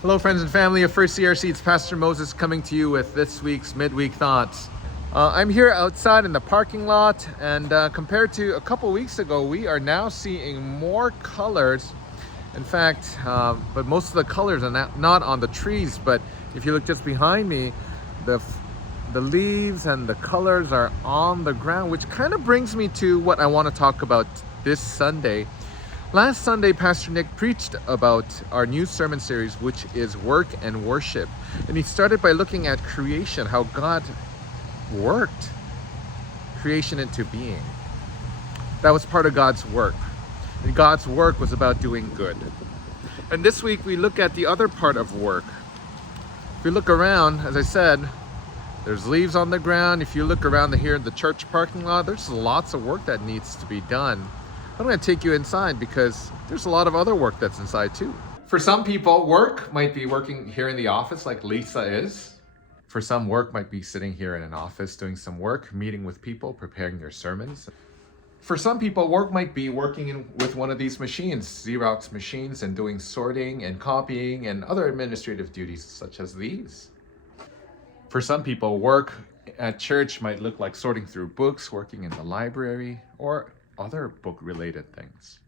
Hello friends and family of First CRC, it's Pastor Moses coming to you with this week's Midweek Thoughts. I'm here outside in the parking lot, and compared to a couple weeks ago, we are now seeing more colors. In fact, but most of the colors are not on the trees, but if you look just behind me, the leaves and the colors are on the ground, which kind of brings me to what I want to talk about this Sunday. Last Sunday, Pastor Nick preached about our new sermon series, which is Work and Worship. And he started by looking at creation, how God worked creation into being. That was part of God's work. And God's work was about doing good. And this week, we look at the other part of work. If we look around, as I said, there's leaves on the ground. If you look around here in the church parking lot, there's lots of work that needs to be done. I'm going to take you inside because there's a lot of other work that's inside too. For some people, work might be working here in the office like Lisa is. For some, work might be sitting here in an office doing some work, meeting with people, preparing your sermons. For some people, work might be working with one of these machines, Xerox machines, and doing sorting and copying and other administrative duties such as these. For some people, work at church might look like sorting through books, working in the library, or other book-related things.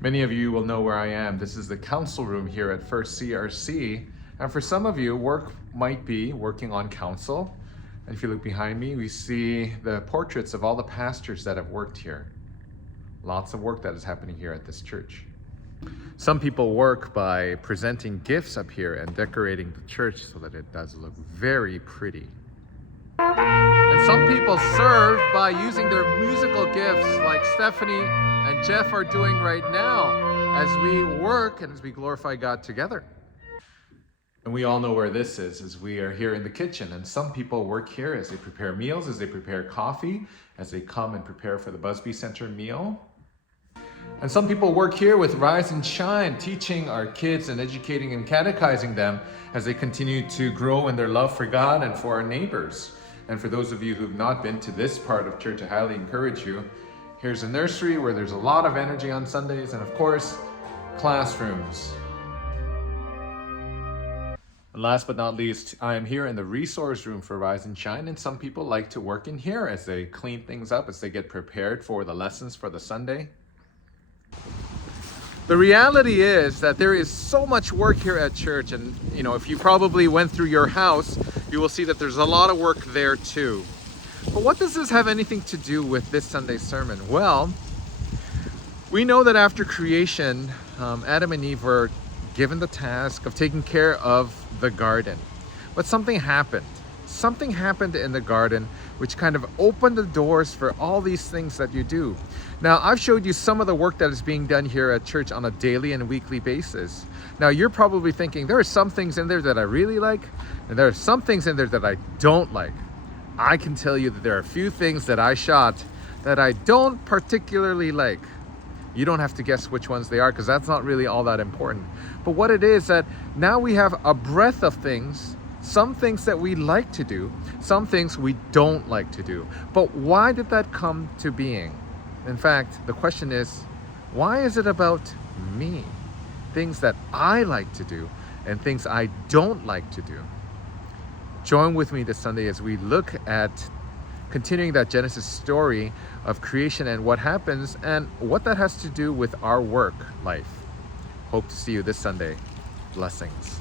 Many of you will know where I am. This is the council room here at First CRC. And for some of you, work might be working on council. And if you look behind me, we see the portraits of all the pastors that have worked here. Lots of work that is happening here at this church. Some people work by presenting gifts up here and decorating the church so that it does look very pretty. And some people serve by using their musical gifts like Stephanie and Jeff are doing right now as we work and as we glorify God together. And we all know where this is we are here in the kitchen, and some people work here as they prepare meals, as they prepare coffee, as they come and prepare for the Busby Center meal. And some people work here with Rise and Shine, teaching our kids and educating and catechizing them as they continue to grow in their love for God and for our neighbors. And for those of you who've not been to this part of church, I highly encourage you. Here's a nursery where there's a lot of energy on Sundays, and of course, classrooms. And last but not least, I am here in the resource room for Rise and Shine, and some people like to work in here as they clean things up, as they get prepared for the lessons for the Sunday. The reality is that there is so much work here at church, and if you probably went through your house, you will see that there's a lot of work there too. But what does this have anything to do with this Sunday's sermon? Well, we know that after creation, Adam and Eve were given the task of taking care of the garden. But something happened. Something happened in the garden which kind of opened the doors for all these things that you do. Now, I've showed you some of the work that is being done here at church on a daily and weekly basis. Now, you're probably thinking, there are some things in there that I really like, and there are some things in there that I don't like. I can tell you that there are a few things that I shot that I don't particularly like. You don't have to guess which ones they are, because that's not really all that important. But what it is that now we have a breadth of things, some things that we like to do, some things we don't like to do. But why did that come to being? In fact, the question is, why is it about me? Things that I like to do and things I don't like to do. Join with me this Sunday as we look at continuing that Genesis story of creation and what happens and what that has to do with our work life. Hope to see you this Sunday. Blessings.